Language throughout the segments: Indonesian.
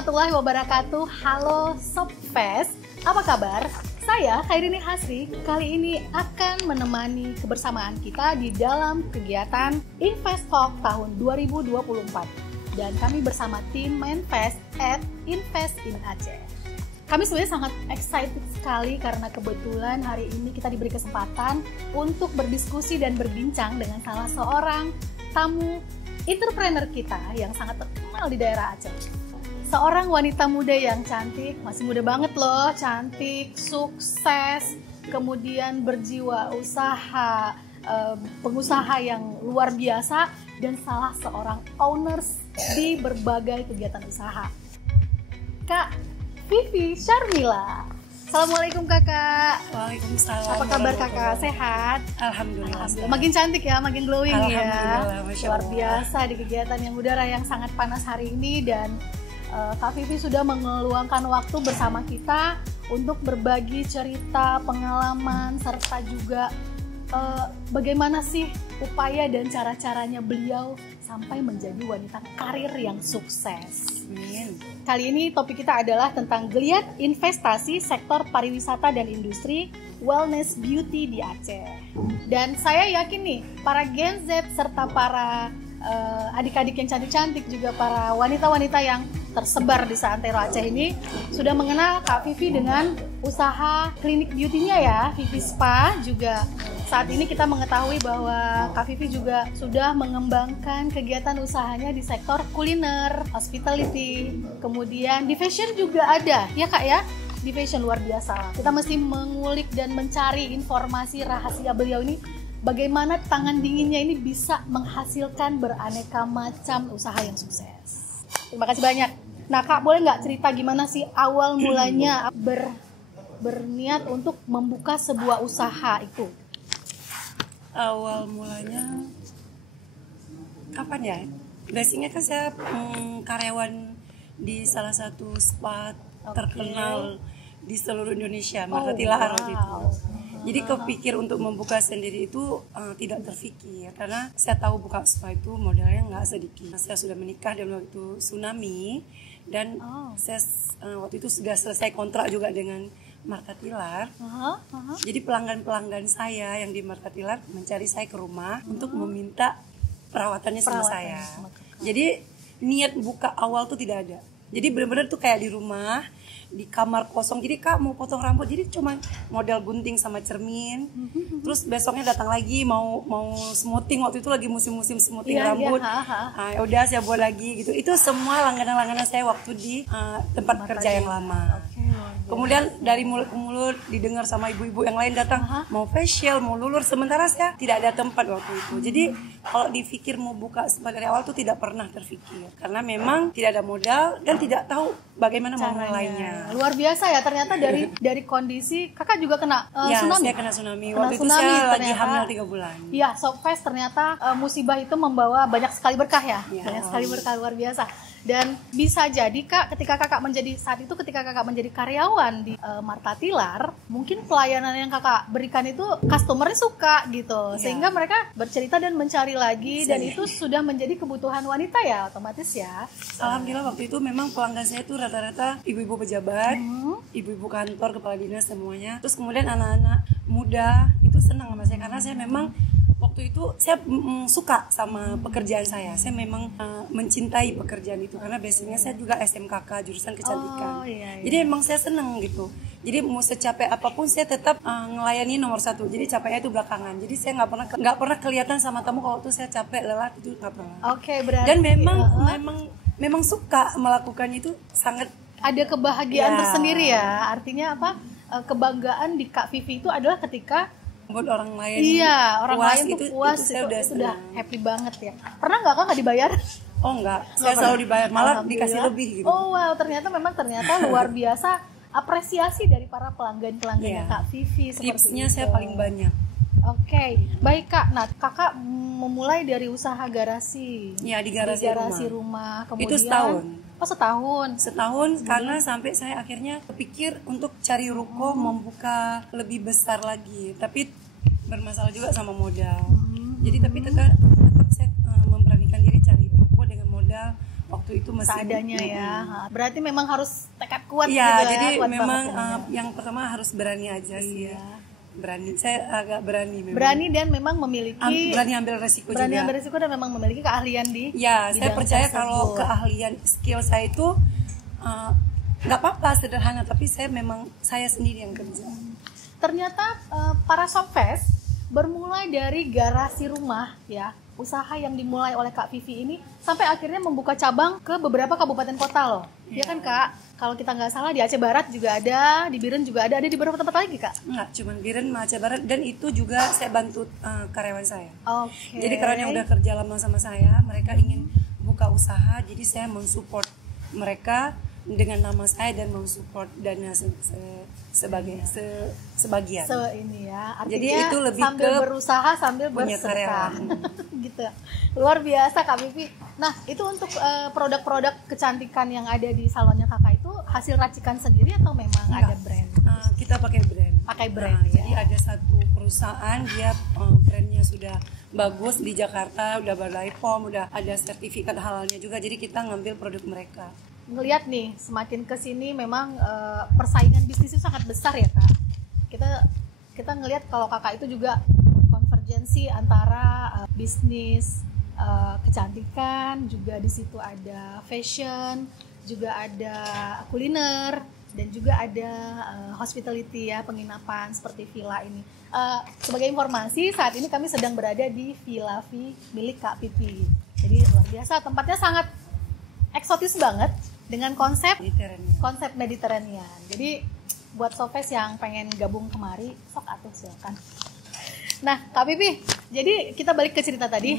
warahmatullahi wabarakatuh. Halo Sobfest, apa kabar? Saya Khairini Hasri kali ini akan menemani kebersamaan kita di dalam kegiatan Invest Talk tahun 2024. Dan kami bersama tim Manfest at Invest in Aceh. Kami sebenarnya sangat excited sekali karena kebetulan hari ini kita diberi kesempatan untuk berdiskusi dan berbincang dengan salah seorang tamu entrepreneur kita yang sangat terkenal di daerah Aceh. Seorang wanita muda yang cantik, masih muda banget loh, cantik, sukses, kemudian berjiwa usaha, pengusaha yang luar biasa, dan salah seorang owners di berbagai kegiatan usaha. Kak Vivi Syarmila. Assalamualaikum kakak. Waalaikumsalam. Apa kabar kakak? Sehat? Alhamdulillah. Makin cantik ya, makin glowing ya. Masya Luar Allah. biasa di kegiatan yang udara yang sangat panas hari ini, dan Kak Vivi sudah mengeluangkan waktu bersama kita untuk berbagi cerita, pengalaman, serta juga bagaimana sih upaya dan cara-caranya beliau sampai menjadi wanita karir yang sukses. Amin. Kali ini topik kita adalah tentang geliat investasi sektor pariwisata dan industri wellness beauty di Aceh. Dan saya yakin nih, para Gen Z serta para adik-adik yang cantik-cantik, juga para wanita-wanita yang tersebar di seantero Aceh ini sudah mengenal Kak Vivi dengan usaha klinik beauty-nya ya, Vivi Spa. Juga saat ini kita mengetahui bahwa Kak Vivi juga sudah mengembangkan kegiatan usahanya di sektor kuliner, hospitality, kemudian di fashion juga ada, ya Kak ya? Di fashion luar biasa. Kita mesti mengulik dan mencari informasi rahasia beliau ini, bagaimana tangan dinginnya ini bisa menghasilkan beraneka macam usaha yang sukses. Terima kasih banyak. Nah Kak, boleh nggak cerita gimana sih awal mulanya berniat untuk membuka sebuah usaha itu? Awal mulanya kapan ya? Basicnya kan saya karyawan di salah satu spa terkenal di seluruh Indonesia, Marta Tilar waktu itu. Jadi kepikir untuk membuka sendiri itu tidak terfikir, karena saya tahu buka spa itu modalnya nggak sedikit. Saya sudah menikah dan waktu tsunami, dan saya waktu itu sudah selesai kontrak juga dengan Marta Tilar. Jadi pelanggan-pelanggan saya yang di Marta Tilar mencari saya ke rumah untuk meminta perawatannya sama saya. Jadi niat buka awal tuh tidak ada. Jadi benar-benar tuh kayak di rumah, di kamar kosong. Jadi Kak mau potong rambut, jadi cuma modal gunting sama cermin. Terus besoknya datang lagi mau smoothing, waktu itu lagi musim-musim smoothing rambut. Ya udah saya buat lagi gitu. Itu semua langganan-langganan saya waktu di tempat kerja yang lama. Kemudian dari mulut ke mulut didengar sama ibu-ibu yang lain datang, mau facial, mau lulur, sementara saya tidak ada tempat waktu itu. Jadi kalau dipikir mau buka sebagai awal tuh tidak pernah terfikir, karena memang tidak ada modal dan tidak tahu bagaimana mau mulainya. Luar biasa ya, ternyata dari kondisi kakak juga kena tsunami. Saya kena tsunami. Waktu itu saya lagi hamil 3 bulan. Iya, Sobfest ternyata musibah itu membawa banyak sekali berkah ya. Banyak sekali berkah, luar biasa. Dan bisa jadi Kak, ketika kakak menjadi karyawan di Marta Tilar, mungkin pelayanan yang kakak berikan itu customernya suka gitu, sehingga mereka bercerita dan mencari lagi, dan itu sudah menjadi kebutuhan wanita ya, otomatis ya. Alhamdulillah waktu itu memang pelanggan saya itu rata-rata ibu-ibu pejabat, ibu-ibu kantor, kepala dinas semuanya. Terus kemudian anak-anak muda itu senang sama saya, karena saya memang waktu itu saya suka sama pekerjaan saya. Saya memang mencintai pekerjaan itu, karena basicnya saya juga SMKK jurusan kecantikan. Jadi emang saya senang gitu. Jadi mau secapek apapun saya tetap ngelayani nomor 1. Jadi capeknya itu belakangan. Jadi saya nggak pernah kelihatan sama tamu kalau tuh saya capek, lelah, itu nggak pernah. Berarti. Dan memang suka melakukannya, itu sangat ada kebahagiaan tersendiri ya. Artinya apa? Kebanggaan di Kak Vivi itu adalah ketika buat orang lain, orang lain tuh puas, itu sudah happy banget ya. Pernah nggak dibayar? Oh enggak, saya selalu dibayar, malah dikasih lebih gitu. Oh wow, ternyata luar biasa apresiasi dari para pelanggan-pelanggannya Kak Vivi. Tipsnya saya paling banyak. Baik Kak. Nah kakak memulai dari usaha garasi. Ya, di garasi rumah. Kemudian itu setahun. Setahun karena sampai saya akhirnya kepikir untuk cari ruko, membuka lebih besar lagi, tapi bermasalah juga sama modal. Jadi tapi tetap saya memberanikan diri cari ruko dengan modal waktu itu masih seadanya ya. Berarti memang harus tekad kuat Iya, gitu jadi ya. Kuat memang banget yang pertama harus berani aja sih ya. Berani, saya agak berani memang. berani dan memang memiliki Berani ambil resiko berani juga. ambil risiko dan memang memiliki keahlian di Ya, saya bidang percaya tersebut. kalau keahlian skill saya itu nggak apa-apa sederhana, tapi saya sendiri yang kerja. Ternyata para Shopfest bermulai dari garasi rumah ya, usaha yang dimulai oleh Kak Vivi ini sampai akhirnya membuka cabang ke beberapa kabupaten kota loh. Ya kan Kak? Kalau kita nggak salah di Aceh Barat juga ada, di Biren juga ada di beberapa tempat lagi Kak? Enggak, cuman Biren, Aceh Barat, dan itu juga saya bantu karyawan saya. Oke. Jadi karyawan yang udah kerja lama sama saya, mereka ingin buka usaha, jadi saya mensupport mereka dengan nama saya dan mensupport dana sebagian. Ini ya. Artinya Jadi itu lebih sambil ke berusaha sambil punya bersedekah. karyawan. Gitu. Luar biasa Kak Vivi. Nah, itu untuk produk-produk kecantikan yang ada di salonnya Kakak itu hasil racikan sendiri atau memang ada brand? Kita pakai brand. Pakai brand ya. Jadi ada satu perusahaan, dia brandnya sudah bagus di Jakarta, udah by POM, udah ada sertifikat halalnya juga. Jadi kita ngambil produk mereka. Ngelihat nih, semakin kesini memang persaingan bisnis itu sangat besar ya Kak. Kita ngelihat kalau Kakak itu juga konvergensi antara bisnis kecantikan, juga di situ ada fashion, juga ada kuliner, dan juga ada hospitality ya, penginapan seperti villa ini. Sebagai informasi, saat ini kami sedang berada di Villa V milik Kak Vivi. Jadi luar biasa, tempatnya sangat eksotis banget dengan konsep Mediterranean. Jadi buat Shopfest yang pengen gabung kemari, sok atuh silakan. Nah, Kak Vivi, jadi kita balik ke cerita tadi.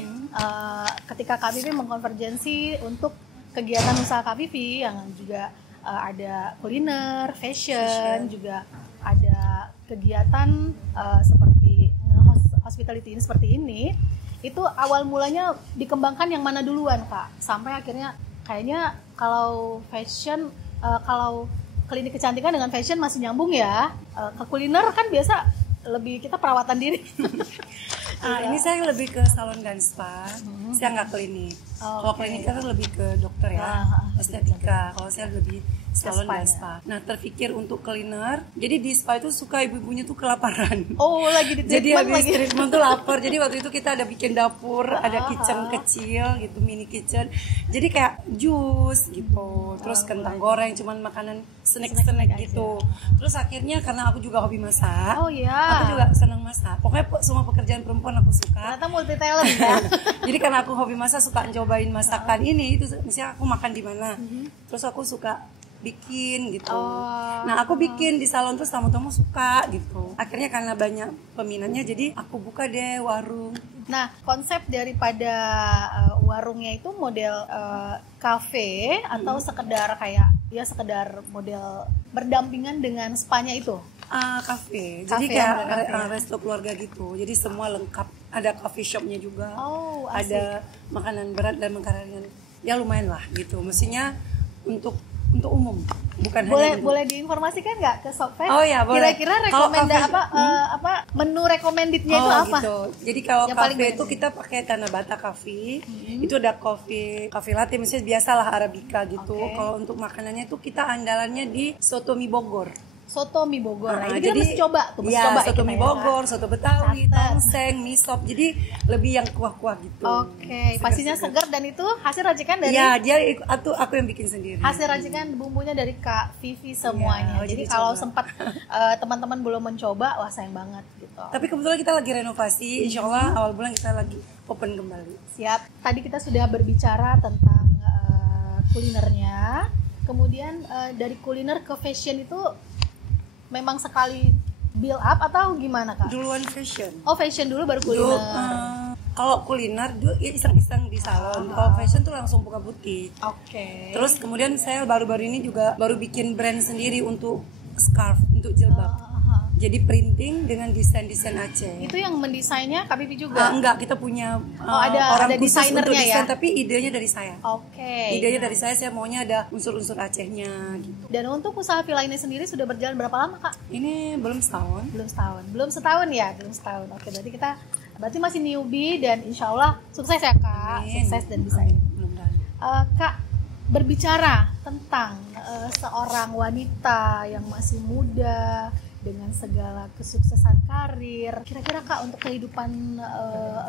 Ketika Kak Vivi mengkonvergensi untuk kegiatan usaha Kak Vivi yang juga ada kuliner, fashion, juga ada kegiatan seperti hospitality ini seperti ini. Itu awal mulanya dikembangkan yang mana duluan Kak? Sampai akhirnya kayaknya kalau fashion, kalau klinik kecantikan dengan fashion masih nyambung ya. Ke kuliner kan biasa lebih kita perawatan diri. Ini saya lebih ke salon dan spa. Saya nggak klinik. Kalau klinik kan lebih ke dokter ya, estetika. Kalau saya lebih salon dan spa. Nah, terpikir untuk cleaner. Jadi di spa itu suka ibu-ibunya tuh kelaparan. Oh, lagi di Jadi treatment habis lagi. treatment tuh lapar. Jadi waktu itu kita ada bikin dapur, ada kitchen kecil gitu, mini kitchen. Jadi kayak jus gitu. Terus kentang goreng, cuman makanan snack-snack gitu. Terus akhirnya karena aku juga hobi masak. Oh iya. Aku juga senang masak. Pokoknya semua pekerjaan perempuan aku suka. Ternyata multi talent ya. Jadi karena aku hobi masak, suka cobain masakan ini itu, misalnya aku makan di mana. Terus aku suka bikin gitu. Nah, aku bikin di salon terus tamu-tamu suka gitu. Akhirnya karena banyak peminatnya, jadi aku buka deh warung. Nah, konsep daripada warungnya itu model cafe atau sekedar kayak ya sekedar model berdampingan dengan spanya itu? Cafe. Cafe Jadi kayak ya? resto keluarga gitu. Jadi semua lengkap. Ada coffee shopnya juga. Oh, asik. Ada makanan berat dan makanan ya lumayan lah gitu. Mestinya untuk umum, bukan hanya untuk... Boleh diinformasikan nggak ke Shopfest? Oh ya, boleh. Kira-kira Kalau rekomenda cafe- apa menu recommendednya itu apa? Gitu. Jadi kalau Yang paling cafe banyak. itu kita pakai Tanah Bata Cafe. Itu ada coffee latte, misalnya biasalah arabica gitu. Oke. Kalau untuk makanannya itu kita andalannya di soto mie Bogor. Soto mie Bogor. Nah, itu kita Jadi mesti coba tuh, mesti iya, coba soto kita mie ya. Bogor, soto Betawi, Catat. tongseng, mie sop. Jadi lebih yang kuah-kuah gitu. Oke, pastinya segar dan itu hasil racikan dari Iya, aku yang bikin sendiri. hasil racikan bumbunya dari Kak Vivi semuanya. Iya, Jadi jadi kalau coba. sempat teman-teman belum mencoba, wah sayang banget gitu. Tapi kebetulan kita lagi renovasi, insya Allah awal bulan kita lagi open kembali. Siap. Tadi kita sudah berbicara tentang kulinernya. Kemudian dari kuliner ke fashion itu memang sekali build up atau gimana Kak? Duluan fashion. Oh, fashion dulu baru Dulu, kuliner. kalau kuliner dulu ya iseng-iseng di salon. Kalau fashion tuh langsung buka butik. Oke. Terus kemudian saya baru-baru ini juga baru bikin brand sendiri untuk scarf, untuk jilbab. Jadi printing dengan desain-desain Aceh. Itu yang mendesainnya Kak Vivi juga? Enggak, kita punya ada orang khusus desainernya untuk desain, ya? tapi idenya dari saya. Oke. Idenya dari saya maunya ada unsur-unsur Acehnya gitu. Dan untuk usaha villa ini sendiri sudah berjalan berapa lama Kak? Ini belum setahun. Belum setahun ya? Belum setahun. Oke, berarti masih newbie dan insya Allah sukses ya Kak. Amin. Sukses dan bisa ini. Belum. Kak, berbicara tentang seorang wanita yang masih muda dengan segala kesuksesan karir, kira-kira Kak untuk kehidupan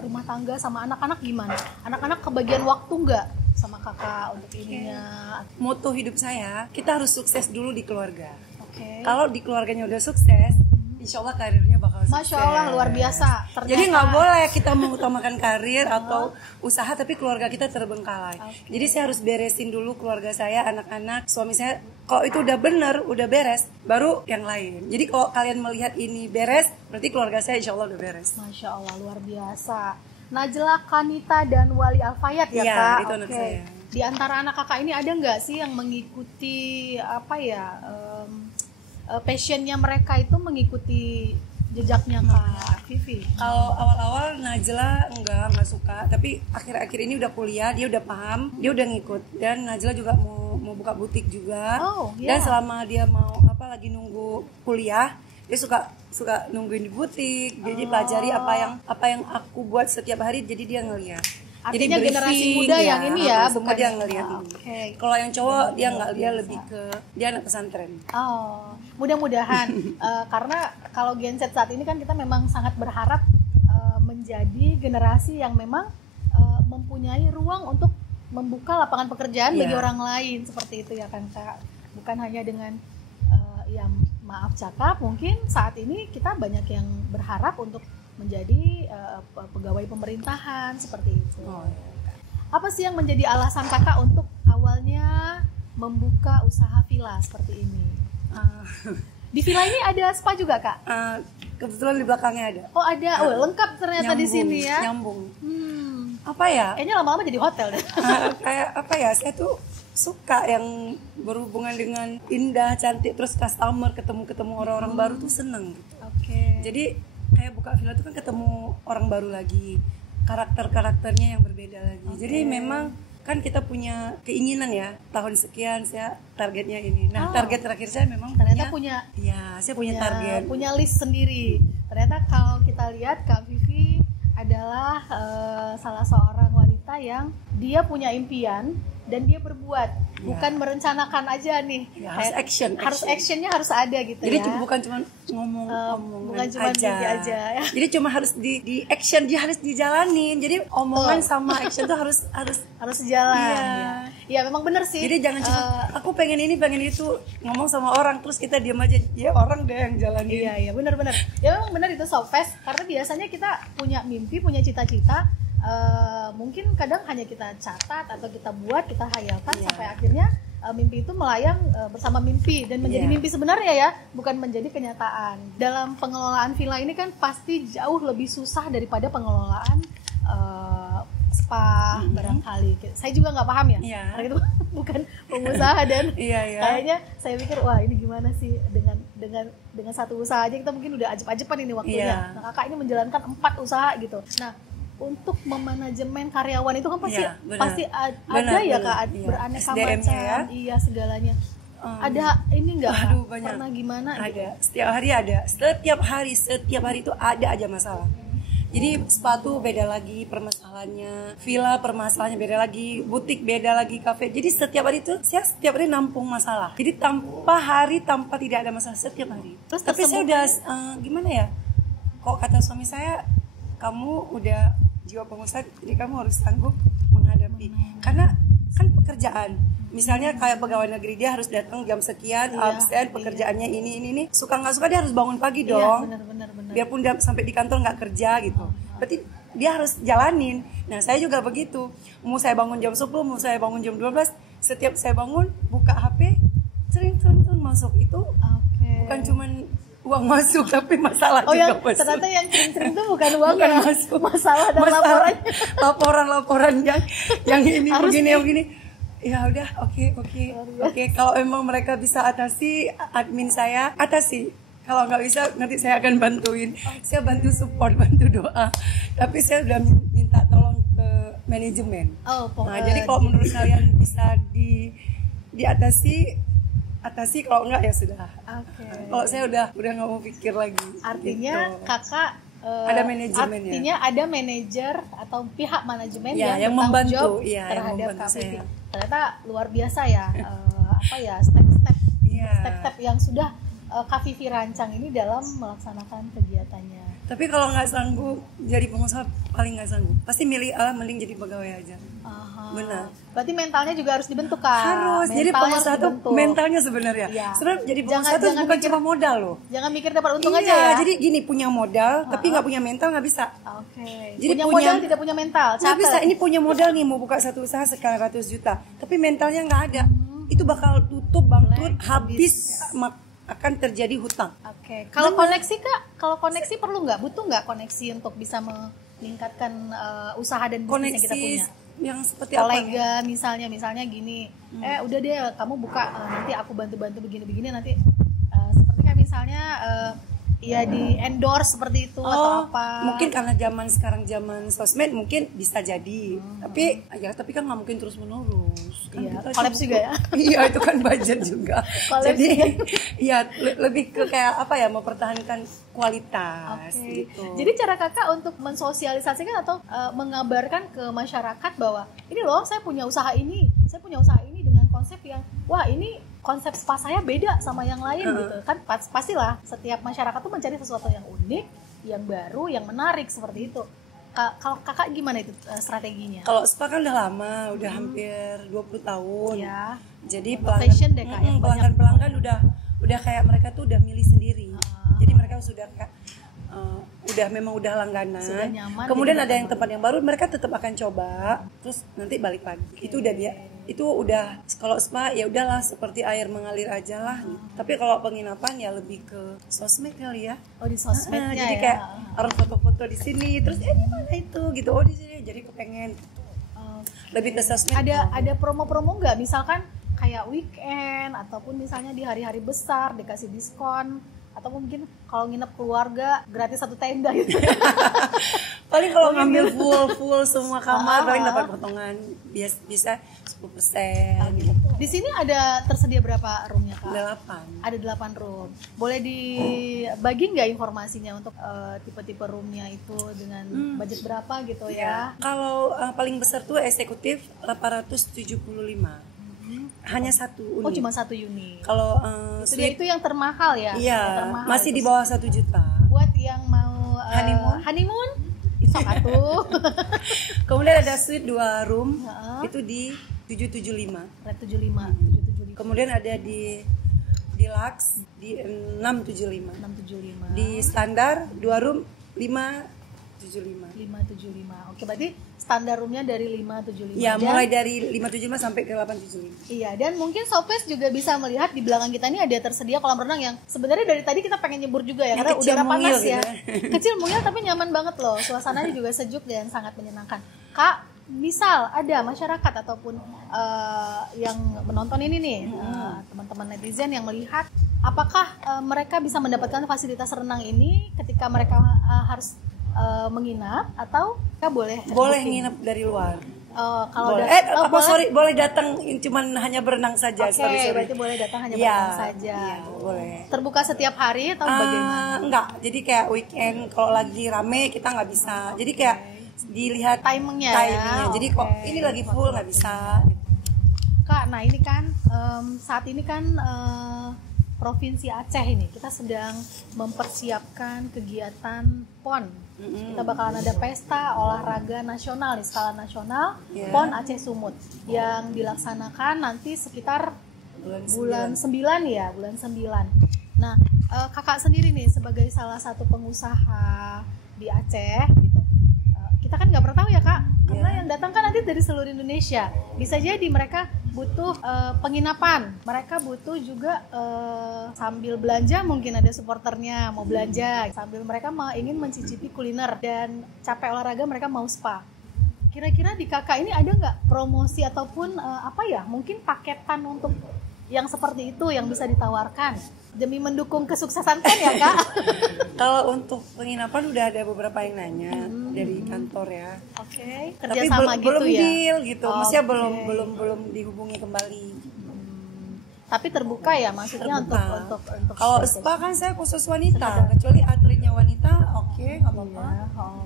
rumah tangga sama anak-anak gimana? Anak-anak kebagian waktu nggak sama Kakak untuk ininya? Moto hidup saya, kita harus sukses dulu di keluarga. Oke. Kalau di keluarganya udah sukses, insya Allah karirnya bakal sukses. Masya Allah, luar biasa. Ternyata. Jadi nggak boleh kita mengutamakan karir atau usaha tapi keluarga kita terbengkalai. Jadi saya harus beresin dulu keluarga saya, anak-anak, suami saya. Kalau itu udah bener, udah beres, baru yang lain. Jadi kalau kalian melihat ini beres, berarti keluarga saya insya Allah udah beres. Masya Allah, luar biasa. Najla Kanita dan Wali Alfayat ya Iya, Kak? itu anak Oke. saya. Di antara anak kakak ini ada nggak sih yang mengikuti passionnya mereka itu mengikuti jejaknya Kak Vivi? Kalau awal-awal Najla nggak suka, tapi akhir-akhir ini udah kuliah, dia udah paham, dia udah ngikut. Dan Najla juga mau buka butik juga. Oh, iya. Dan selama dia mau lagi nunggu kuliah, dia suka nungguin di butik. Jadi pelajari apa yang aku buat setiap hari, jadi dia ngeliat. Artinya Jadi generasi briefing, muda yang ini ya, semua bukan dia yang- ngeliat. Oke. Kalau yang cowok dia nggak, dia lebih ke dia anak pesantren. Oh, mudah-mudahan karena kalau Gen Z saat ini kan kita memang sangat berharap menjadi generasi yang memang mempunyai ruang untuk membuka lapangan pekerjaan bagi Iya. orang lain seperti itu ya kan Kak. Bukan hanya dengan ya maaf cakap, mungkin saat ini kita banyak yang berharap untuk menjadi pegawai pemerintahan seperti itu. Oh, iya. Apa sih yang menjadi alasan Kakak untuk awalnya membuka usaha villa seperti ini? Di villa ini ada spa juga Kak? Kebetulan di belakangnya ada. Oh ada, lengkap ternyata di sini ya. Nyambung. Hmm. Apa ya? Kayaknya lama-lama jadi hotel deh. Kayak apa ya? Saya tuh suka yang berhubungan dengan indah, cantik, terus customer, ketemu orang-orang baru tuh seneng gitu. Oke. Jadi kayak buka villa tuh kan ketemu orang baru lagi, karakternya yang berbeda lagi. Jadi memang kan kita punya keinginan ya, tahun sekian saya targetnya ini. Nah, target terakhir saya memang Ternyata punya iya, saya punya target. punya list sendiri. Ternyata kalau kita lihat Kak Vivi adalah salah seorang wanita yang dia punya impian dan dia berbuat, bukan merencanakan aja nih. Ya, harus action. Actionnya harus ada gitu. Jadi ya. bukan cuma ngomong bukan cuma mimpi aja ya. Jadi cuma harus di action, dia harus dijalanin. Jadi omongan sama action tuh harus sejalan. Iya. Ya memang benar sih. Jadi jangan cuma aku pengen ini pengen itu, ngomong sama orang terus kita diam aja. Ya orang deh yang jalanin. Iya benar. Ya memang benar itu Softfest, karena biasanya kita punya mimpi, punya cita-cita, mungkin kadang hanya kita catat atau kita buat, kita hayalkan sampai akhirnya mimpi itu melayang bersama mimpi dan menjadi mimpi sebenarnya ya, bukan menjadi kenyataan. Dalam pengelolaan villa ini kan pasti jauh lebih susah daripada pengelolaan spa barangkali. Saya juga nggak paham ya, karena itu bukan pengusaha dan kayaknya saya pikir wah ini gimana sih dengan satu usaha aja kita mungkin udah ajep-ajepan ini waktunya. Nah Kakak ini menjalankan 4 usaha gitu. Nah untuk memanajemen karyawan itu kan pasti ada ya Kak, beraneka macam, iya segalanya. Ada ini nggak? Aduh, banyak. Pernah gimana? Ada. Gitu? Setiap hari itu ada aja masalah. Jadi sepatu beda lagi permasalahannya, villa permasalahannya beda lagi, butik beda lagi, kafe. Jadi setiap hari itu saya setiap hari nampung masalah. Jadi tanpa tidak ada masalah setiap hari. Terus tapi saya udah gimana ya? Kok kata suami saya, kamu udah jiwa pengusaha, jadi kamu harus sanggup menghadapi. Karena kan pekerjaan. Misalnya kayak pegawai negeri, dia harus datang jam sekian, absen, pekerjaannya ini. Suka nggak suka dia harus bangun pagi dong. Benar. Biarpun dia sampai di kantor nggak kerja gitu. Berarti dia harus jalanin. Nah saya juga begitu. Mau saya bangun jam 10, mau saya bangun jam 12, setiap saya bangun buka HP, sering masuk itu. Bukan cuman uang masuk tapi masalah juga yang masuk. Ternyata yang sering itu bukan uang bukan ya, masuk. masalah dan laporan yang ini begini. Ya udah, oke. Kalau emang mereka bisa atasi, admin saya atasi. Kalau nggak bisa, nanti saya akan bantuin. Saya bantu support, bantu doa. Tapi saya udah minta tolong ke manajemen. Jadi kalau menurut kalian bisa diatasi, kalau enggak ya sudah. Kalau saya udah nggak mau pikir lagi. Artinya gitu. Kakak ada manajemennya. Artinya ada manajer atau pihak manajemen yang membantu membantu terhadap Kak Vivi. ternyata luar biasa ya, apa ya, step-step Iya. step-step yang sudah Kak Vivi rancang ini dalam melaksanakan kegiatannya. Tapi kalau nggak sanggup jadi pengusaha, paling nggak sanggup, pasti milih mending jadi pegawai aja. Aha. Benar. Berarti mentalnya juga harus dibentuk, Kak. Harus. Jadi Mentalnya pengusaha harus tuh dibentuk. mentalnya sebenarnya. Iya. Sebenarnya jadi pengusaha tuh Jangan bukan mikir- cuma modal loh. Jangan mikir dapat untung Iya, aja ya. jadi gini, punya modal tapi nggak punya mental nggak bisa. Oke. Jadi Punya punya- modal tidak punya mental. Nggak bisa. Catat. Ini punya modal nih mau buka satu usaha sekian ratus juta, tapi mentalnya nggak ada. Itu bakal tutup, bangkrut, habis, akan terjadi hutang. Oke. Kalau koneksi, Kak, kalau koneksi perlu nggak? Butuh nggak koneksi untuk bisa meningkatkan usaha dan bisnis yang kita Koneksi punya? yang seperti apa? Kolega misalnya gini, udah deh kamu buka, nanti aku bantu-bantu begini-begini, nanti seperti kayak misalnya ya di endorse seperti itu atau apa. Mungkin karena zaman sosmed mungkin bisa jadi. Tapi kan nggak mungkin terus menerus. Kan Iya, kita collabs juga ya. Iya, itu kan budget juga. Collabs Jadi iya lebih ke kayak apa ya, mempertahankan kualitas Oke. gitu. Jadi cara Kakak untuk mensosialisasikan atau mengabarkan ke masyarakat bahwa ini loh saya punya usaha ini dengan konsep yang wah ini konsep spa saya beda sama yang lain gitu kan, pastilah setiap masyarakat tuh mencari sesuatu yang unik, yang baru, yang menarik seperti itu. Kalau Kakak gimana itu strateginya? Kalau spa kan udah lama, udah hampir 20 tahun. Ya. Jadi Fashion deh, Kak, yang banyak. pelanggan udah kayak mereka tuh udah milih sendiri. Jadi mereka sudah kayak memang udah langganan. Sudah nyaman, Kemudian jadi ada yang tempat yang baru, mereka tetap akan coba, terus nanti balik lagi. Itu udah kalau spa ya udahlah seperti air mengalir aja lah. Tapi kalau penginapan ya lebih ke sosmed kali ya. Oh, di sosmednya Jadi ya. kayak orang foto-foto di sini, terus di mana itu gitu. Oh di sini, jadi kepengen gitu. Lebih ke sosmed. Ada promo-promo nggak, misalkan kayak weekend ataupun misalnya di hari-hari besar dikasih diskon, atau mungkin kalau nginep keluarga gratis satu tenda gitu. Paling kalau ngambil full semua kamar paling dapat potongan bisa 10% gitu. Di sini ada tersedia berapa roomnya, Kak? 8. Ada 8 room. Boleh dibagi nggak informasinya untuk tipe-tipe roomnya itu dengan budget berapa gitu ya? Kalau paling besar tuh eksekutif 875. Hanya satu unit. Oh, cuma satu unit. Kalau Itu yang termahal ya? iya, Yang termahal masih itu. di bawah 1 juta. Buat yang mau honeymoon sok atuh. Kemudian ada suite 2 room, Heeh. itu di 775. Red 75. Kemudian ada di deluxe di 675. 675. Di standar 2 room 575. 575. Oke, berarti standar roomnya dari 575. Ya, Dan- mulai dari 575 sampai ke 875. Iya, dan mungkin Sopes juga bisa melihat di belakang kita ini ada tersedia kolam renang yang sebenarnya dari tadi kita pengen nyebur juga ya, Yang karena kecil udara panas mungil ya. gitu. Kecil mungil tapi nyaman banget loh. Suasananya juga sejuk dan sangat menyenangkan. Kak, misal ada masyarakat ataupun yang menonton ini nih, teman-teman netizen yang melihat, apakah mereka bisa mendapatkan fasilitas renang ini ketika mereka harus menginap, atau mereka boleh booking? Nginep dari luar. Kalau Boleh. Boleh datang cuman hanya berenang saja. Oke, berarti boleh datang hanya Iya, berenang saja. iya, boleh. Terbuka setiap hari atau bagaimana? Enggak, jadi kayak weekend kalau lagi rame kita nggak bisa. Jadi kayak dilihat Timingnya ya. Jadi Oke. kok ini lagi full nggak bisa. Kak, nah ini kan saat ini kan Provinsi Aceh ini kita sedang mempersiapkan kegiatan PON. Kita bakalan ada pesta olahraga nasional nih, skala nasional, Yeah. PON Aceh Sumut yang dilaksanakan nanti sekitar bulan 9 ya, bulan 9. Nah, kakak sendiri nih sebagai salah satu pengusaha di Aceh gitu. Kita kan nggak pernah tahu ya, Kak, karena yang datang kan nanti dari seluruh Indonesia. Bisa jadi mereka butuh penginapan, mereka butuh juga sambil belanja, mungkin ada supporternya mau belanja, sambil mereka ingin mencicipi kuliner dan capek olahraga mereka mau spa. Kira-kira di kakak ini ada nggak promosi ataupun mungkin paketan untuk yang seperti itu yang bisa ditawarkan demi mendukung kesuksesan PON ya, Kak? Kalau untuk penginapan udah ada beberapa yang nanya dari kantor ya. Oke, Tapi kerjasama gitu belum ya. deal gitu. Maksudnya Oke. belum dihubungi kembali. Tapi terbuka ya maksudnya Terbuka. untuk Kalau spa kan saya khusus wanita, kecuali atletnya wanita, oke nggak apa-apa.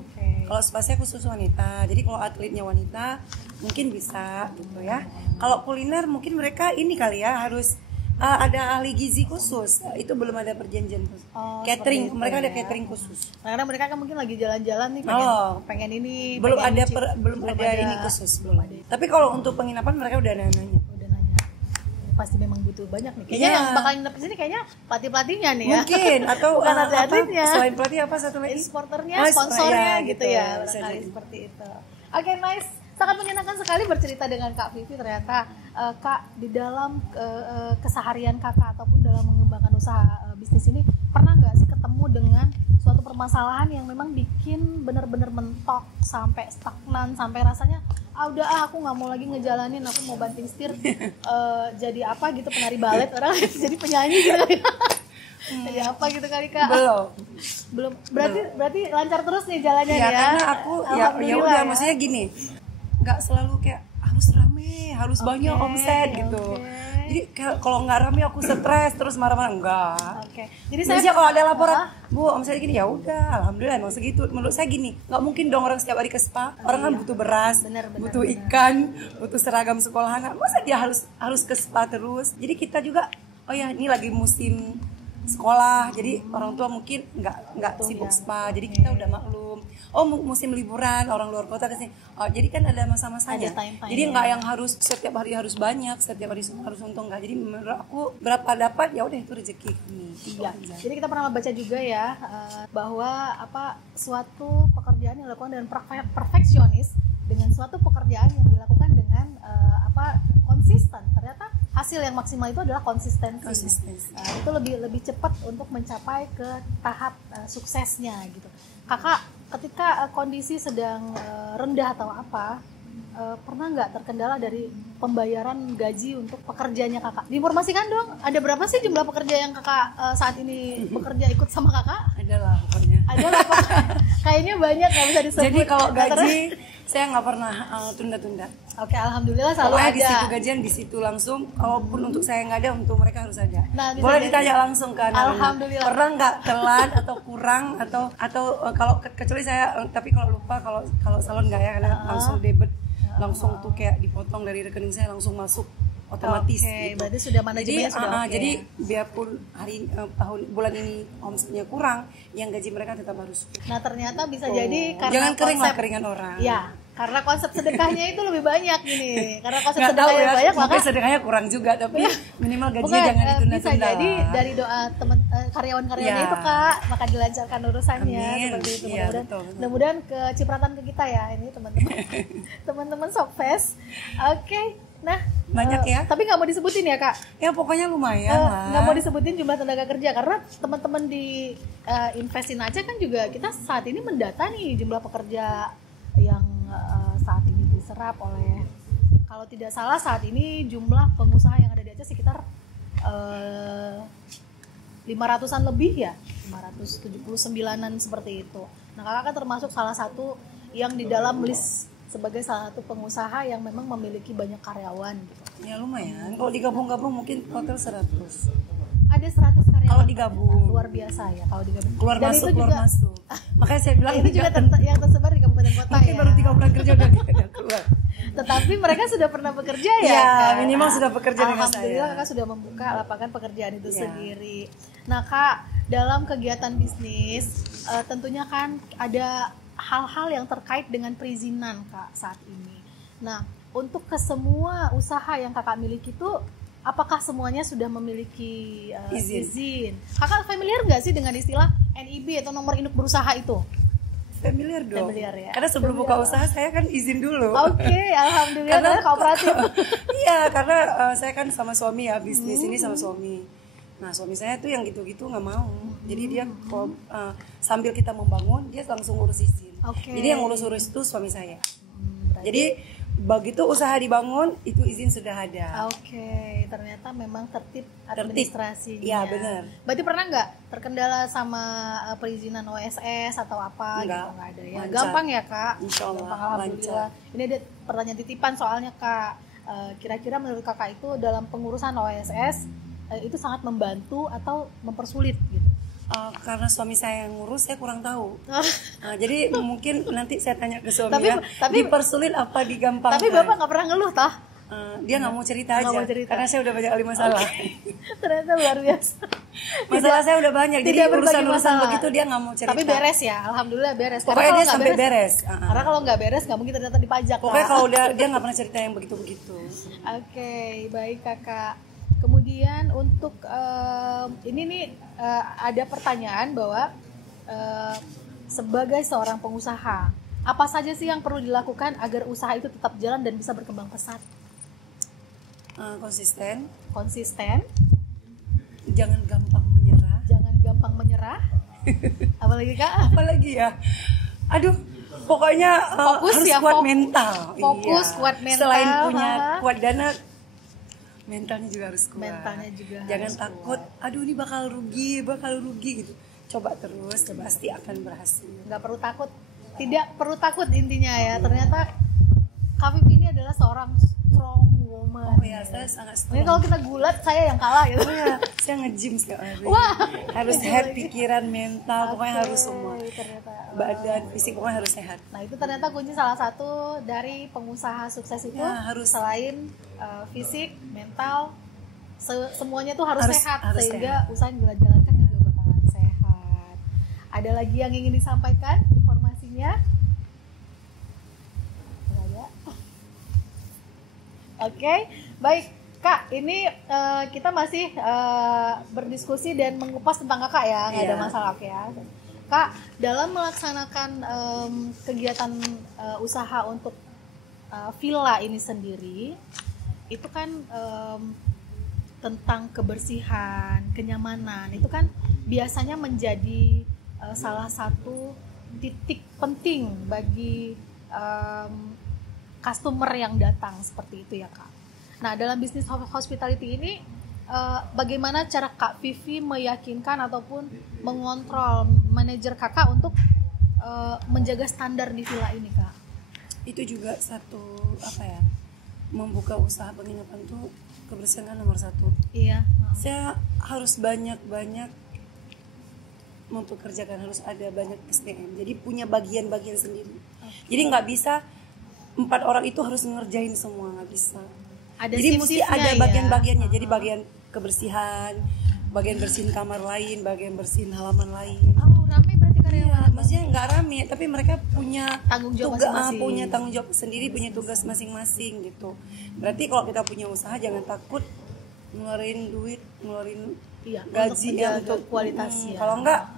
Oke. Kalau Kalau spa saya khusus wanita. Jadi kalau atletnya wanita mungkin bisa gitu ya. Kalau kuliner mungkin mereka ini kali ya harus ada ahli gizi khusus. Itu belum ada perjanjian khusus. Catering, mereka ada catering khusus. Karena mereka kan mungkin lagi jalan-jalan nih pengen ini. Belum pengen ada belum ada ini khusus belum. Tapi kalau untuk penginapan mereka udah nanya. Pasti memang butuh banyak nih. Kayaknya yang bakal nginep di sini kayaknya pelatihnya nih ya. Mungkin atau bukan atletnya. Selain pelatih apa satu lagi? Exporternya, sponsornya gitu ya. Barangkali seperti itu. Oke, nice. Sangat menyenangkan sekali bercerita dengan Kak Vivi. Ternyata Kak di dalam keseharian Kakak ataupun dalam mengembangkan usaha bisnis ini pernah nggak sih ketemu dengan suatu permasalahan yang memang bikin benar-benar mentok sampai stagnan, sampai rasanya aku nggak mau lagi ngejalanin, aku mau banting setir jadi apa gitu, penari balet orang jadi penyanyi gitu kali. Jadi apa gitu kali Kak? Belum. Berarti lancar terus nih jalannya ya. Karena aku ya udah maksudnya gini, nggak selalu kayak harus rame, harus banyak omset gitu. Jadi kalau nggak rame aku stres terus marah-marah enggak. Jadi saya kalau ada laporan, Bu, omset gini, ya udah, alhamdulillah emang segitu. Menurut saya gini, nggak mungkin dong orang setiap hari ke spa. Orang kan butuh beras, butuh ikan, butuh seragam sekolah anak. Masa dia harus ke spa terus? Jadi kita juga, ini lagi musim sekolah, jadi orang tua mungkin nggak sibuk spa, jadi kita udah maklum. Musim liburan orang luar kota kesini, jadi kan ada masa-masanya. Jadi nggak yang harus setiap hari harus banyak, setiap hari harus untung, nggak. Jadi menurut aku berapa dapat ya udah itu rezeki kami. Iya. Jadi kita pernah baca juga ya bahwa suatu pekerjaan yang dilakukan dengan perfeksionis dengan suatu pekerjaan yang dilakukan dengan konsisten, ternyata hasil yang maksimal itu adalah konsistensi. Itu lebih cepat untuk mencapai ke tahap suksesnya gitu. Kakak ketika kondisi sedang rendah atau pernah nggak terkendala dari pembayaran gaji untuk pekerjanya Kakak? Diinformasikan dong, ada berapa sih jumlah pekerja yang Kakak saat ini bekerja ikut sama Kakak? Adalah pokoknya. Kayaknya banyak, nggak bisa disebut. Jadi kalau gaji saya nggak pernah tunda-tunda. Oke, alhamdulillah selalu ada. Di situ gajian, di situ langsung. Kalaupun untuk saya nggak ada, untuk mereka harus ada. Boleh ditanya langsung kan? Alhamdulillah. Pernah nggak telat atau kurang atau kalau kecuali saya, tapi kalau lupa kalau salon nggak ya, karena langsung debit, langsung tuh kayak dipotong dari rekening saya langsung masuk otomatis. Gitu. Berarti sudah manajemennya sudah jadi biarpun bulan ini omsetnya kurang, yang gaji mereka tetap harus. Nah ternyata bisa jadi karena jangan keringan orang. Ya, karena konsep sedekahnya itu lebih banyak ini. Karena konsep sedekahnya banyak, maka sedekahnya kurang juga, tapi minimal gajinya jangan ditunda-tunda. Bisa jadi dari doa teman karyawan-karyawannya itu Kak, maka dilancarkan urusannya. Amin. Seperti itu. Mudah-mudahan kecipratan ke kita ya ini teman-teman Sokfest. Oke. Nah, banyak ya. Tapi nggak mau disebutin ya Kak? Ya pokoknya lumayan lah. Nggak mau disebutin jumlah tenaga kerja karena teman-teman di Investin Aceh kan juga kita saat ini mendata nih jumlah pekerja yang saat ini diserap oleh, kalau tidak salah saat ini jumlah pengusaha yang ada di Aceh sekitar 500-an lebih ya, 579-an seperti itu. Nah Kakak kan termasuk salah satu yang di dalam list sebagai salah satu pengusaha yang memang memiliki banyak karyawan gitu. Ya lumayan, kalau digabung-gabung mungkin total 100. Ada 100 karyawan. Kalau digabung. Luar biasa ya kalau digabung. Keluar masuk. Makanya saya bilang itu juga yang tersebar di kabupaten kota. Mungkin baru 3 bulan kerja udah keluar. Tetapi mereka sudah pernah bekerja ya? Ya, minimal sudah bekerja dengan saya. Alhamdulillah Kakak sudah membuka lapangan pekerjaan itu sendiri. Nah Kak, dalam kegiatan bisnis tentunya kan ada hal-hal yang terkait dengan perizinan Kak saat ini. Nah, untuk ke semua usaha yang Kakak miliki itu, apakah semuanya sudah memiliki izin? Kakak familiar nggak sih dengan istilah NIB atau nomor induk berusaha itu? Familiar dong. Familiar ya. Karena sebelum buka usaha saya kan izin dulu. Oke, alhamdulillah karena kooperatif. Iya, karena saya kan sama suami ya, bisnis ini sama suami. Nah, suami saya tuh yang gitu-gitu nggak mau. Jadi dia sambil kita membangun, dia langsung urus izin. Jadi yang urus-urus itu suami saya. Jadi begitu usaha dibangun, itu izin sudah ada. Ternyata memang tertib administrasinya. Iya, benar. Berarti pernah nggak terkendala sama perizinan OSS atau apa? Enggak. Gitu, nggak ada ya. Lancar. Gampang ya Kak? Insya Allah. Alhamdulillah. Ini ada pertanyaan titipan soalnya Kak. Kira-kira menurut Kakak itu dalam pengurusan OSS itu sangat membantu atau mempersulit gitu? Karena suami saya yang ngurus, saya kurang tahu. Jadi mungkin nanti saya tanya ke suami tapi dipersulit apa digampangkan. Tapi Bapak nggak pernah ngeluh toh? Dia nggak mau cerita aja, karena saya udah banyak kali masalah. Ternyata luar biasa. Masalah saya udah banyak, jadi urusan-urusan begitu dia nggak mau cerita. Tapi beres ya, alhamdulillah beres. Pokoknya dia sampai beres. Karena kalau nggak beres nggak mungkin ternyata dipajak. Pokoknya kalau dia nggak pernah cerita yang begitu-begitu. Oke, baik kakak. Kemudian untuk ini nih ada pertanyaan bahwa sebagai seorang pengusaha, apa saja sih yang perlu dilakukan agar usaha itu tetap jalan dan bisa berkembang pesat? Konsisten. Jangan gampang menyerah. Apalagi kak? Apalagi ya. Aduh, pokoknya harus kuat mental. Kuat mental. Selain punya kuat dana, mentalnya juga harus kuat. Jangan harus takut. Kuat. Aduh, ini bakal rugi gitu. Coba terus, pasti akan berhasil. Nggak perlu takut. Tidak perlu takut intinya ya. Ternyata Kak Vivi ini adalah seorang strong woman. Oh ya, saya sangat strong. Mungkin kalau kita gulat, saya yang kalah gitu. Ya, saya nge-gym setiap hari. Wah, harus head, pikiran, mental, pokoknya harus semua. Ternyata, badan, fisik, pokoknya harus sehat. Nah itu ternyata kunci salah satu dari pengusaha sukses itu ya, harus selain fisik, mental, semuanya tuh harus sehat sehingga sehat. Usaha yang dijalankan juga bakalan sehat. Ada lagi yang ingin disampaikan informasinya? Oke, baik Kak, ini kita masih berdiskusi dan mengupas tentang kakak ya, nggak ada masalah ya. Kak, dalam melaksanakan kegiatan usaha untuk villa ini sendiri, itu kan tentang kebersihan, kenyamanan, itu kan biasanya menjadi salah satu titik penting bagi customer yang datang seperti itu ya Kak. Nah dalam bisnis hospitality ini bagaimana cara Kak Vivi meyakinkan ataupun mengontrol manajer kakak untuk menjaga standar di villa ini Kak? Itu juga satu membuka usaha penginapan tuh kebersihan nomor satu. Iya. Saya harus banyak mempekerjakan, harus ada banyak SDM. Jadi punya bagian-bagian sendiri. Jadi nggak bisa 4 orang itu harus ngerjain semua, nggak bisa. Jadi mesti ada bagian-bagiannya. Jadi bagian kebersihan, bagian bersihin kamar lain, bagian bersihin halaman lain. Oh, rame berarti karyawan? Maksudnya nggak rame, tapi mereka punya tanggung jawab masing-masing. Punya tanggung jawab sendiri, punya tugas masing-masing gitu. Berarti kalau kita punya usaha jangan takut ngeluarin duit, ngeluarin gaji untuk kualitasnya. Kalau enggak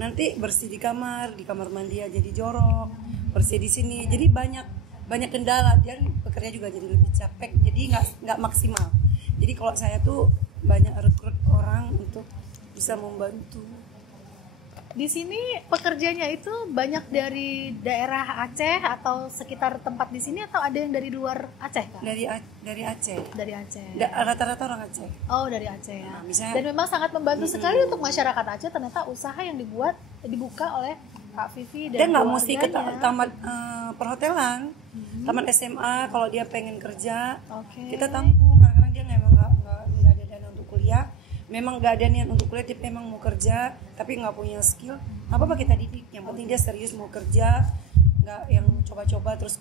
nanti bersih di kamar mandi aja jadi jorok, bersih di sini. Jadi banyak kendala, dan bekerja juga jadi lebih capek, jadi nggak maksimal. Jadi kalau saya tuh banyak rekrut orang untuk bisa membantu. Di sini pekerjanya itu banyak dari daerah Aceh atau sekitar tempat di sini, atau ada yang dari luar Aceh Kak? Dari Aceh. Dari Aceh. Rata-rata orang Aceh. Oh, dari Aceh ya. Nah, misalnya, dan memang sangat membantu sekali untuk masyarakat Aceh. Ternyata usaha yang dibuka oleh Kak Vivi dan nggak mesti ke tamat perhotelan, tamat SMA. Kalau dia pengen kerja, kita tampung. Karena dia memang nggak ada dana untuk kuliah, memang nggak ada niat untuk kuliah, tapi memang mau kerja, tapi nggak punya skill. Apa kita didik? Yang penting dia serius mau kerja, nggak yang coba-coba terus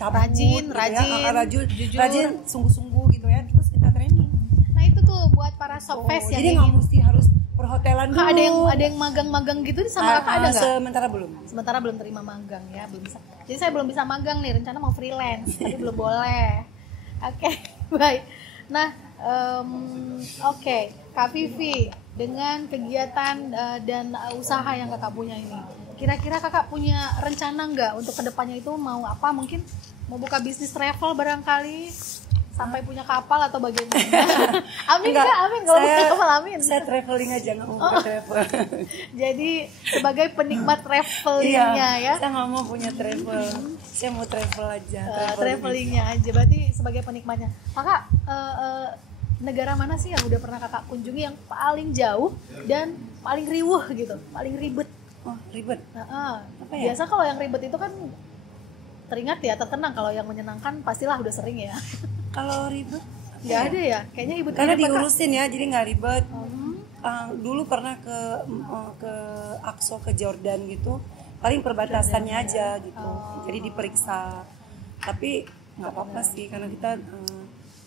cabut. Rajin, sungguh-sungguh gitu ya. Terus kita training. Nah itu tuh buat para shopfest jadi nggak mesti harus perhotelan dulu. Ada yang magang-magang gitu sama kakak ada nggak? Sementara belum terima magang ya, belum bisa. Jadi saya belum bisa magang nih, rencana mau freelance tapi belum boleh. Oke, baik. Nah, Kak Vivi, dengan kegiatan dan usaha yang kakak punya ini, kira-kira kakak punya rencana nggak untuk kedepannya itu mau apa? Mungkin mau buka bisnis travel barangkali, sampai punya kapal atau bagaimana? Amin nggak? Amin kalau punya kapal, amin. Saya traveling aja, nggak mau travel. Jadi sebagai penikmat travelingnya ya? Saya nggak mau punya travel, saya mau travel aja. Travelingnya aja, berarti sebagai penikmatnya. Kakak negara mana sih yang udah pernah kakak kunjungi yang paling jauh dan paling riuh gitu, paling ribet? Oh ribet? Apa ya? Biasa kalau yang ribet itu kan teringat ya, tertenang. Kalau yang menyenangkan pastilah udah sering ya. Kalau ribet nggak ada ya, kayaknya ibu karena diurusin ya, jadi nggak ribet. dulu pernah ke Aqsa, ke Jordan gitu, paling perbatasannya aja gitu, jadi diperiksa. Tapi nggak apa-apa sih karena kita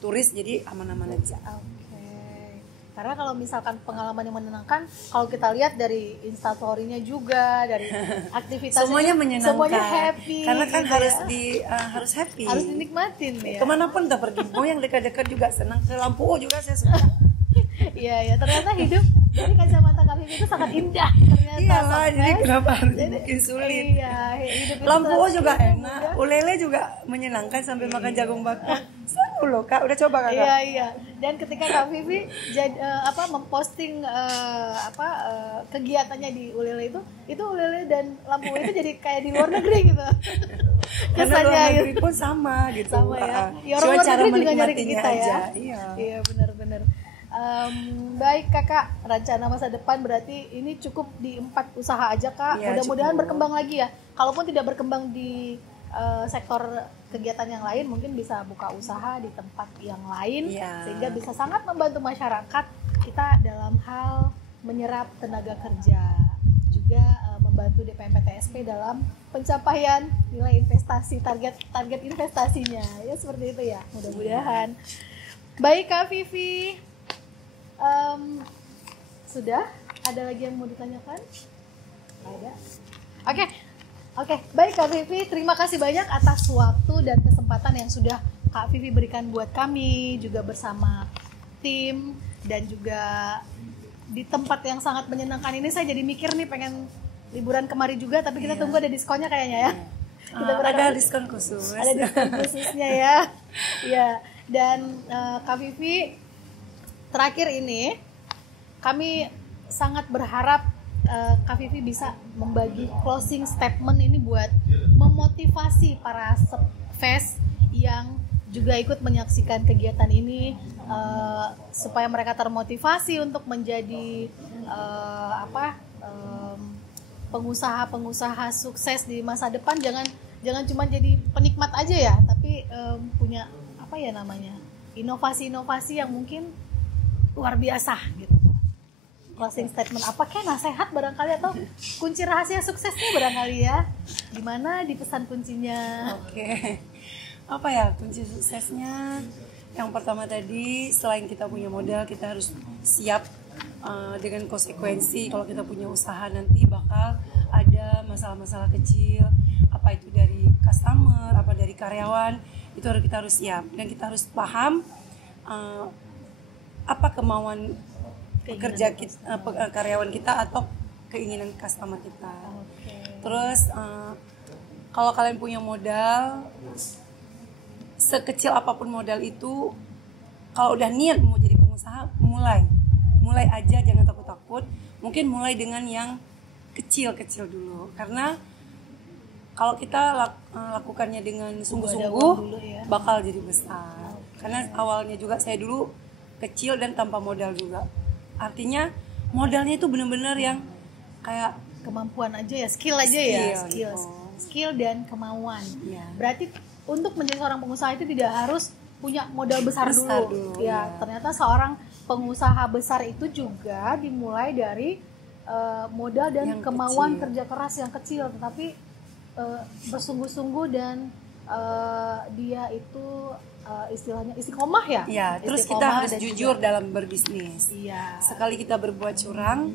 turis, jadi aman-aman aja. Karena kalau misalkan pengalaman yang menyenangkan, kalau kita lihat dari instastory-nya juga, dari aktivitasnya, semuanya menyenangkan, semuanya happy. Karena kan gitu harus happy. Harus dinikmatin ya. Kemanapun kita pergi, mau yang dekat-dekat juga senang. Ke Lampu juga saya suka. Iya, ternyata hidup dari kacamata kami itu sangat indah. Ternyata. Iyalah, jadi kenapa harus bikin sulit? Iya, hidup itu Lampu juga enak, ulele juga menyenangkan sampai makan jagung bakar. Seru loh Kak, udah coba Kak? Iya. Dan ketika Kak Vivi memposting kegiatannya di Ulele itu Ulele dan Lampu itu jadi kayak di luar negeri gitu. Karena luar negeri pun sama gitu. Sama ya. Ya orang luar negeri juga nyari ke kita aja. Ya. Iya benar-benar. Baik Kakak, rencana masa depan berarti ini cukup di 4 usaha aja Kak. Ya, mudah-mudahan berkembang lagi ya. Kalaupun tidak berkembang di sektor kegiatan yang lain, mungkin bisa buka usaha di tempat yang lain sehingga bisa sangat membantu masyarakat kita dalam hal menyerap tenaga kerja, juga membantu DPMPTSP dalam pencapaian nilai investasi, target investasinya ya, seperti itu ya, mudah-mudahan. Baik Kak Vivi, sudah ada lagi yang mau ditanyakan? Ada? Oke, baik Kak Vivi, terima kasih banyak atas waktu dan kesempatan yang sudah Kak Vivi berikan buat kami, juga bersama tim, dan juga di tempat yang sangat menyenangkan ini. Saya jadi mikir nih pengen liburan kemari juga, tapi kita tunggu ada diskonnya kayaknya ya. Ada diskon khusus. Ada diskon khususnya ya. Ya, dan Kak Vivi, terakhir ini kami sangat berharap Kak Vivi bisa membagi closing statement ini buat memotivasi para Subfest yang juga ikut menyaksikan kegiatan ini, supaya mereka termotivasi untuk menjadi pengusaha sukses di masa depan. Jangan cuma jadi penikmat aja ya, tapi punya inovasi-inovasi yang mungkin luar biasa gitu. Closing statement apa, kayak nasihat barangkali atau kunci rahasia suksesnya barangkali ya, gimana di pesan kuncinya? Oke. Apa ya kunci suksesnya? Yang pertama tadi, selain kita punya modal, kita harus siap dengan konsekuensi. Kalau kita punya usaha nanti bakal ada masalah-masalah kecil, apa itu dari customer, apa dari karyawan, itu kita harus siap, dan kita harus paham apa kemauan pekerja kita, karyawan kita atau keinginan customer kita. Terus kalau kalian punya modal, sekecil apapun modal itu, kalau udah niat mau jadi pengusaha, mulai aja, jangan takut-takut. Mungkin mulai dengan yang kecil-kecil dulu, karena kalau kita lakukannya dengan sungguh-sungguh bakal jadi besar. Karena awalnya juga saya dulu kecil dan tanpa modal juga. Artinya modalnya itu benar-benar yang kayak kemampuan aja ya, skill dan kemauan. Berarti untuk menjadi seorang pengusaha itu tidak harus punya modal besar dulu. Ternyata seorang pengusaha besar itu juga dimulai dari modal dan yang kemauan kecil, kerja keras yang kecil, tetapi bersungguh-sungguh dan dia itu istilahnya istiqomah ya. Terus kita harus jujur dalam berbisnis. Sekali kita berbuat curang,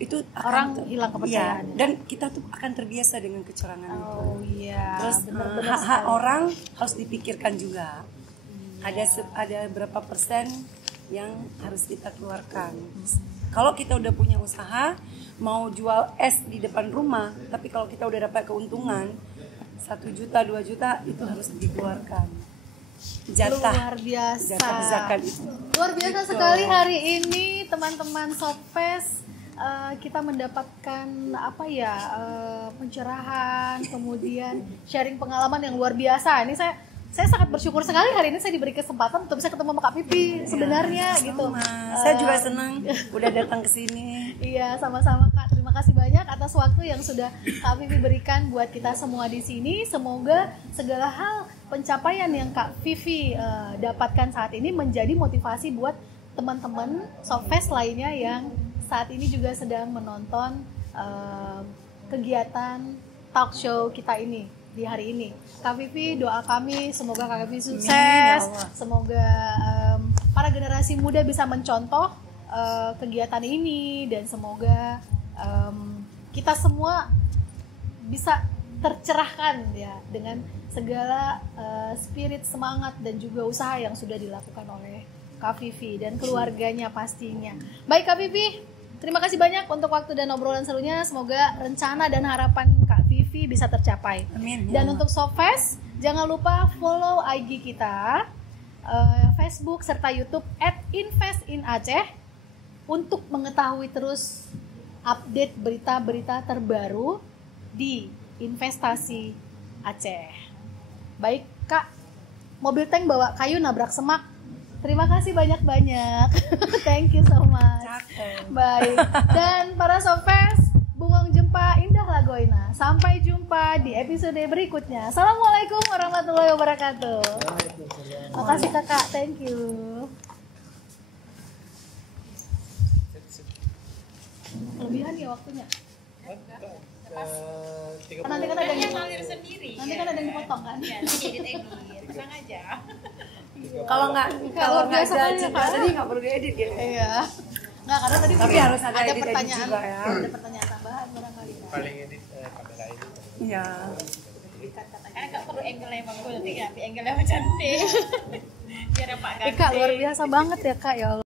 itu orang hilang kepercayaan. Dan kita tuh akan terbiasa dengan kecurangan itu. Terus benar-benar hak orang harus dipikirkan juga. Ada berapa persen yang harus kita keluarkan. Kalau kita udah punya usaha, mau jual es di depan rumah, tapi kalau kita udah dapat keuntungan 1 juta, 2 juta, itu harus dikeluarkan. Luar biasa. Jatah zakat itu. Luar biasa gitu. Sekali hari ini teman-teman Subfest, kita mendapatkan pencerahan, kemudian sharing pengalaman yang luar biasa. Ini saya sangat bersyukur sekali hari ini saya diberi kesempatan untuk bisa ketemu sama Kak Pipi sebenarnya gitu. Saya juga senang udah datang ke sini. Iya, sama-sama Kak. Terima kasih banyak atas waktu yang sudah Kak Vivi berikan buat kita semua di sini. Semoga segala hal pencapaian yang Kak Vivi dapatkan saat ini menjadi motivasi buat teman-teman Sofest lainnya yang saat ini juga sedang menonton kegiatan talk show kita ini di hari ini. Kak Vivi, doa kami semoga Kak Vivi sukses, semoga para generasi muda bisa mencontoh kegiatan ini, dan semoga kita semua bisa tercerahkan ya dengan segala spirit semangat dan juga usaha yang sudah dilakukan oleh Kak Vivi dan keluarganya pastinya. Baik Kak Vivi, terima kasih banyak untuk waktu dan obrolan serunya. Semoga rencana dan harapan Kak Vivi bisa tercapai. Amin. Dan untuk Sofest, jangan lupa follow IG kita, Facebook serta YouTube @investinaceh untuk mengetahui terus update berita-berita terbaru di investasi Aceh. Baik Kak, mobil tank bawa kayu nabrak semak. Terima kasih banyak-banyak. Thank you so much. Baik. Dan para Sofest, bungong jempa indah lagoina. Sampai jumpa di episode berikutnya. Assalamualaikum warahmatullahi wabarakatuh. Makasih Kakak. Thank you. Kelebihan ya waktunya. Nanti kan ada yang ngalir sendiri. Nanti kan ada yang dipotong kan? Iya, edit. Tenang aja. Kalau nggak ada cerita tadi nggak perlu diedit ya. Iya. Nggak, karena tadi tapi harus ada pertanyaan juga ya. Ada pertanyaan tambahan barangkali. Paling edit kamera ini. Iya. Karena nggak perlu angle yang bagus, nanti angle yang cantik. Biar Pak Kak luar biasa banget ya Kak, ya Allah.